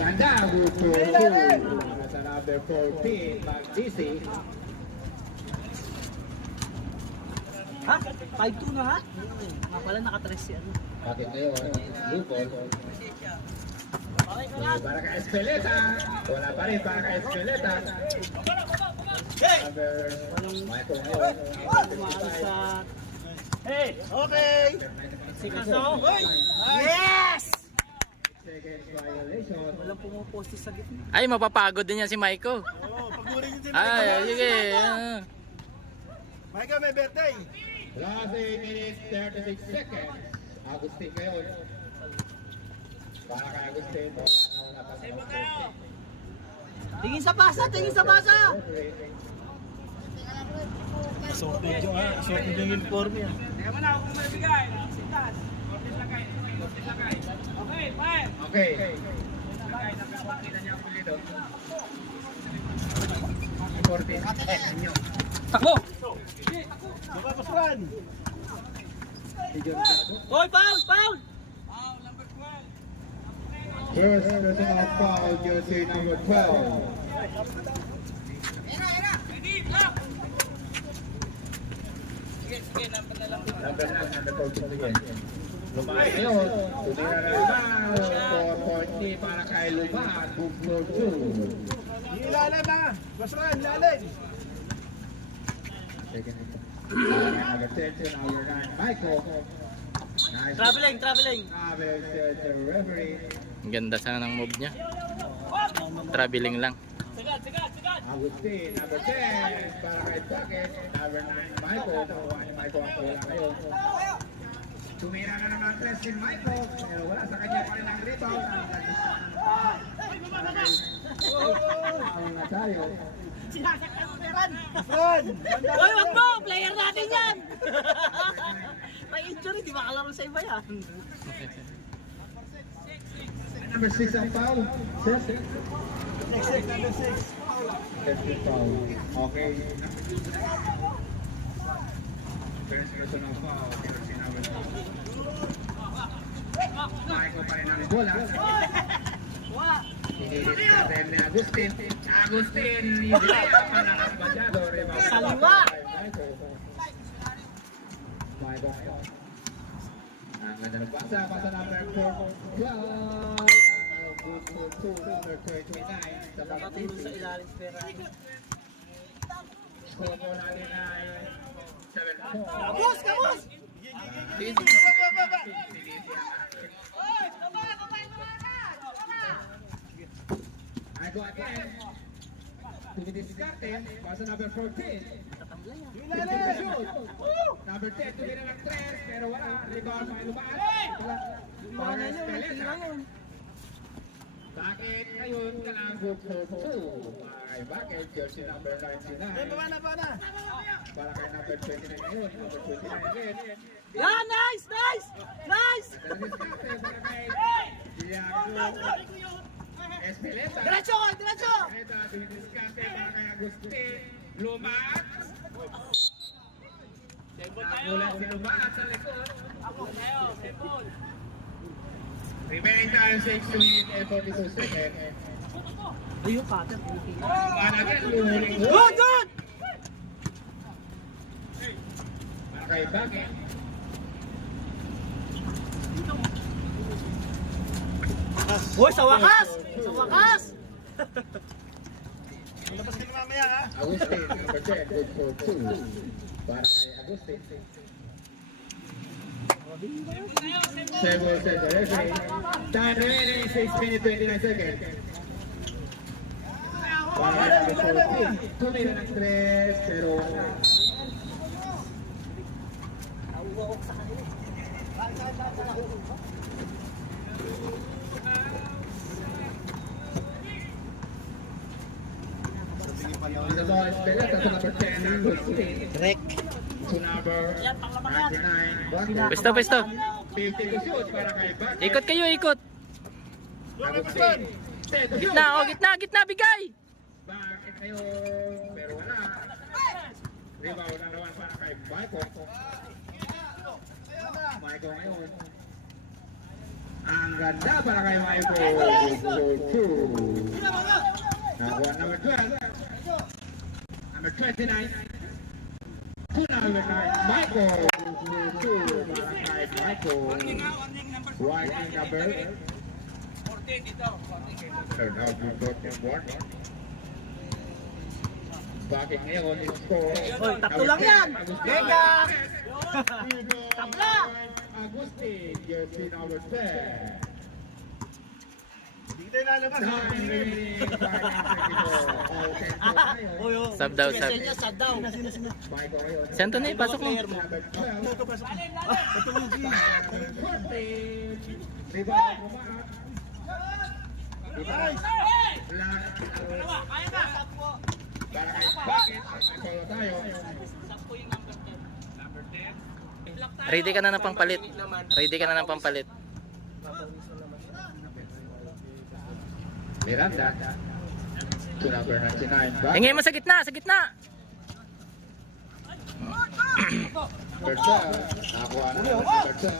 Maganda, good for 2. At another 14, Mag-DC. Ha? 5-2 na ha? Nga pala nakatres si ano. Bakit ngayon? Blue ball. Para kay Espeleta. Wala pa rin para kay Espeleta. Michael ngayon. Tumakas sa... Hey! Okay! Si Kaso. Yes! Second violation. Walang pumuposti sa gitna. Ay, mapapagod din yan si Maiko. Oo, pag-uring din Ay, sige. Michael, may birthday! Last 8 minutes, 36 seconds. Agustin ngayon. Para kay Agustin. Wala pa sa Tingin sa basa! Tingin sa basa! Sorted yung sorted yung uniform yan. Teka mo na ako kung malabigay. Sintas. Kortes lagay. Kortes lagay. Okay, fire. Okay. Lagay, nakapakita niya ang pili doon. Cortes. Inyo. Takbo! Baka pasukan! Hoy, foul! Foul! First personal foul, jersey number 12. Number 12 again. Lumayan yun. Tumira na naman. 440 para kay Luma. Book for 2. Ilalim na! Pasukan, ilalim! Second attention, number 9, Michael. Nice. Traveling! Traveling! Traveling says the referee. Ang ganda sana ng move niya. Traveling lang. Sigat! Sigat! Sigat! Agustin, number 10 para kay Bucket. Number 9, Michael. Nakuha ni Michael ang wala ngayon. Tumira na naman 3 si Michael. Pero wala sa kanya pa rin ang rebound. Ang Nazario. Pasukan! Hoy, wag mo! Player natin yan! May injury, di ba kalaro sa iba yan? Number 6 ang foul. Seth. Number 6. First foul. Okay. First personal foul. Jersey number 2. Michael pa rin ang bola. Hinihilis natin ni Agustin. Agustin! Malakas masyado. Rebound. Saliwa! Michael. Ang ganda ng pasa. Pasa number 4. Good for 2. Number 39. Sa Nakatulong sa pag-tisi. ilalim pera. Score mo natin ay 7-4. Kabus! Kabus! I go again. To be discarded, pasa number 14. Number 10, tumira ng 3, pero wala. Rebound, may lumaan. Wala. Mana yun? Tira yun. Bakit ngayon ka lang good for 2? Ay, bakit? Jersey number 99. Baba na! Para kay number 29 ngayon. Number 29 again. Yeah, nice! Nice! Nice! Discarded para kay Diago Espeleta. Diretso! Diretso! Ito, diniscarte para kay Agustin. Lumaat. Nakulat si Lumaat sa likod. Remaining time 6 minutes and 42 seconds. Ay, yung cutter. Again, luhuling Good! Good! para kay Bakit. Hoy, sa wakas! Sa wakas! Labas ka na mamaya ha! Agustin, number 10, good for 2. Para kay Agustin. Several seconds. Referee. Time remaining 6 minutes 29 seconds. Para kay number 14. Tumira ng 3, pero the ball is better to number 10, Agustin. Rek! To number 99, Bucket. Pwesto, pwesto. 50 to shoot para kay Bucket. Ikot kayo, ikot. Agustin. Set to shoot. Gitna, oh, gitna, gitna, bigay. Bakit ngayon? Pero wala. Rebound na naman para kay Michael. Michael ngayon. Ang ganda para kay Michael. Nakuha number 12. Number 29. To number 9, Michael. Para kay Michael. Warning number. 14 dito. 14 Turn out to 14-1. Bakit ngayon yung score? Hoy, tatlo lang yan. Vega. Tabla. Agustin, jersey number 10. Hindi tayo lalabas. Oy, oh. Sub daw, sub. Niya, sub daw. Si Anthony, pasok mo. Ready ka na ng pampalit. Ready ka na ng pampalit. Miranda to number 99. Back. Hingin mo sa gitna, sa gitna. Bertel, nakuha na naman si Bertel.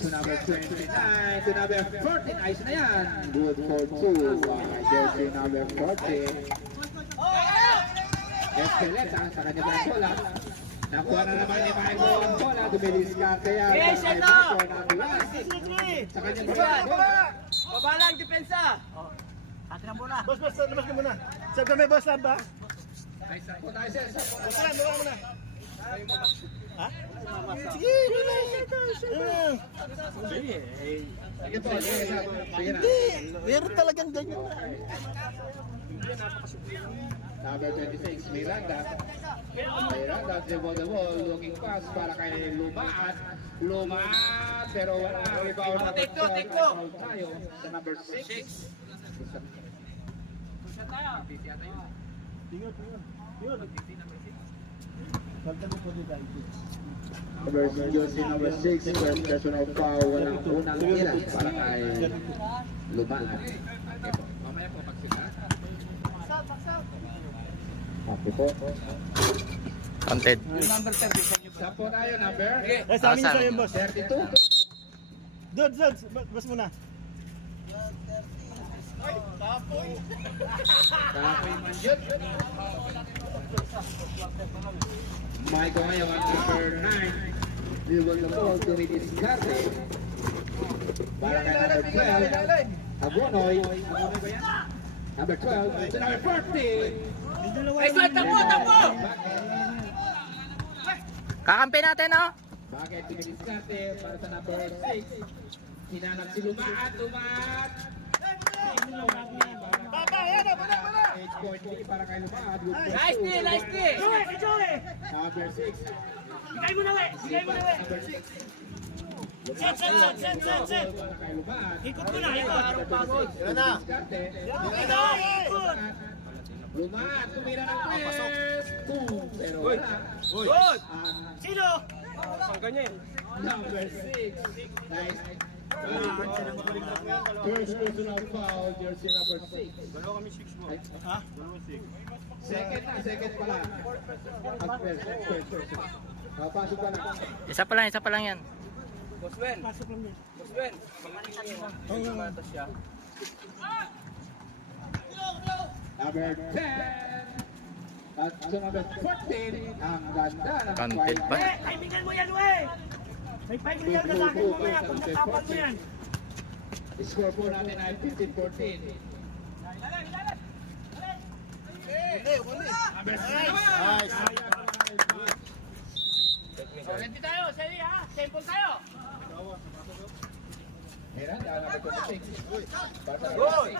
To number 29, to number 14, ayos na yan. Good for 2. Jersey number 14. Escaleta sa kanya ng bola. Nakuha na naman ni Michael ang bola. Dumilis ka kaya. Yes, Michael ito. nakulas. Sa kanya bola. Babalang depensa. Atin ang bola. Boss, boss, labas ka muna. Sab kami, boss, sab ba? Ay, sakot tayo siya. Boss, lang, baba mo na. Ha? Sige, Sige po, sige na. Sige na. meron talagang ganyan. Number 26, Miranda. Miranda, dribble the ball, looking pass para kay Lumaat. Lumaat, pero wala. Rebound na Take two. tayo sa number 6. Ingat. Yun. Salta mo po dito. Number 6, number 6, personal foul, walang unang tira para kay Lumaat. Okay po. Mamaya po pag sila. Okay po. Counted. Number 30. Saan po tayo, number? Eh, sa amin sa'yo, boss. 32. Dod, boss muna. Kapoy man yun. Michael ngayon, number 9. Dribble the ball to Discarte. Para kay number 12. Agonoy. Agonoy ba yan? Number 12. To number 14. Ay, takbo! Kakampi natin, oh. Bakit Discarte para sa number 6. Hinanap si Lumaat. Papa, yan na, bala. 8.3 para kay Lumaat. Nice D! Number 6. Bigay mo na, we. Number 6. Set. Para kay Lumaat. Ikot mo na, ikot. Yan na. Discarte. Ikot. Lumaat, tumira ng press. 2. Pero wala. Good! Sino? Number 6. Nice. First personal foul, jersey number 6. Dalawa kami 6 mo. Ha? Dalawa 6. Second pala. First. Pasok pa na. Isa pa lang yan. Boss Wen. Boss Wen. Mata siya. Number 10. At sa number 14, ang ganda ng Counted pa. Kaibigan mo yan, we. May 5 million ka sa akin mamaya kung natapal mo yan. Score po natin ay 15-14. Nice. Ready tayo, sali ha. Sample tayo. Miranda, number 26. Good!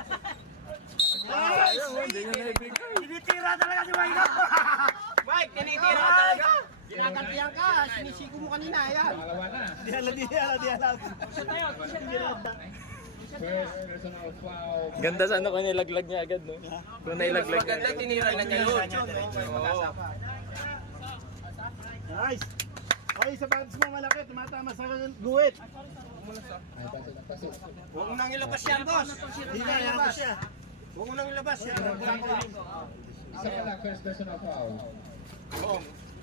Tinitira talaga si Mike. Mike, tinitira talaga. Ginagantihan ka, sinisigo mo kanina, yan. Pangalawa na. Di alam. First personal foul. Ganda sa ano kung nilaglag niya agad, no? Kung nailaglag niya. Maganda tinira na niya yun. Nice. Okay, sa bands mo malaki, tumatama sa guwit. Ay, pasok. Huwag mo nang ilabas yan, boss. Hindi na, ilabas siya. Huwag mo nang ilabas yan. Isa pa lang, first personal foul.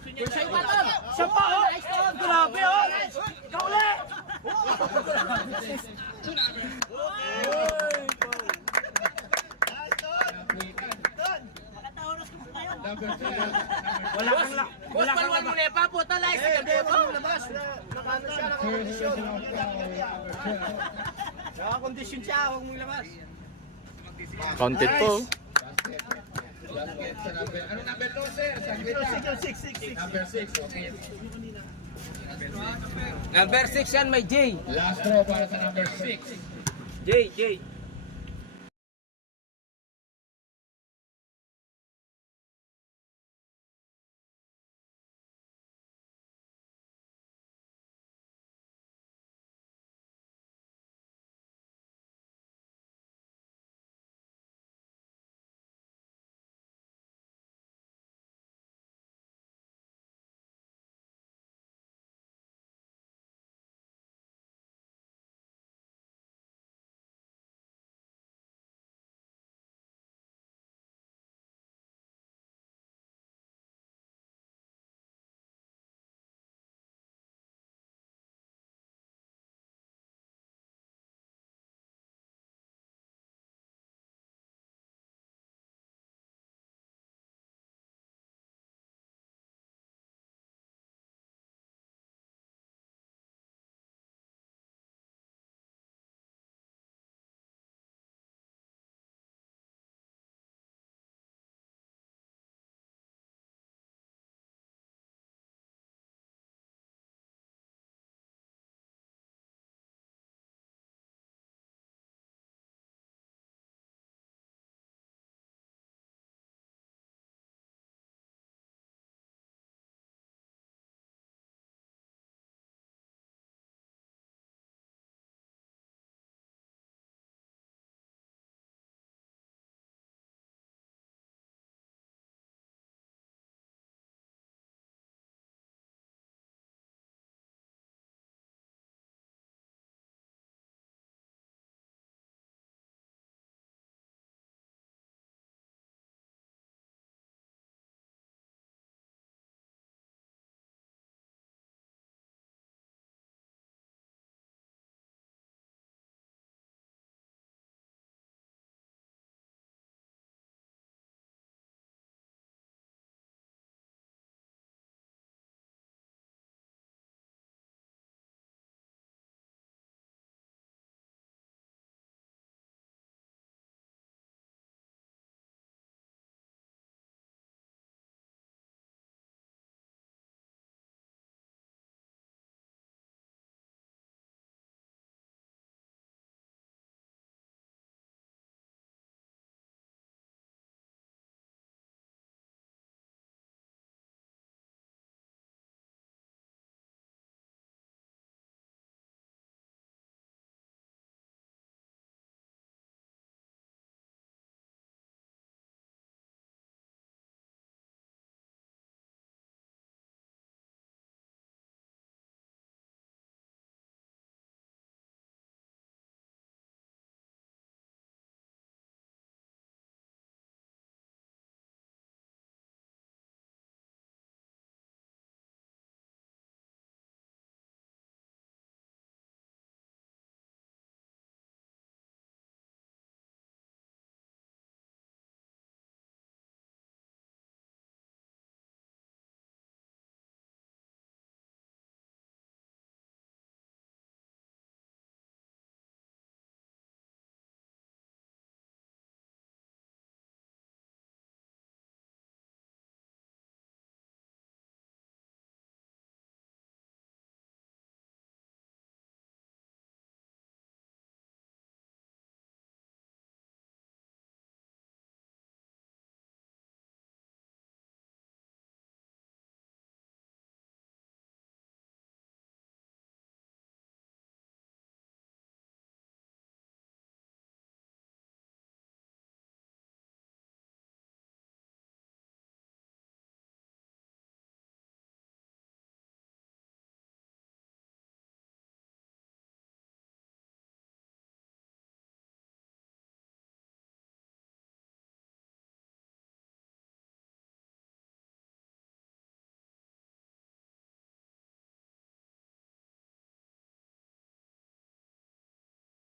Siya pa, oh. Grabe, oh. Ikaw ulit. Makatawaras ko kayo. Number 12. Wala kang la... Boss, palwan mo na pa po. Talay sa gabi mo. labas. Nakano siya, First nakakondisyon. personal foul, number 12. Nakakondisyon siya, huwag mong labas. Counted po. Basket. Basket sa number. Ano number 12? Saglit lang. 6. Number 6. Okay. Number 6 yan, may J. Last throw para sa number 6. J.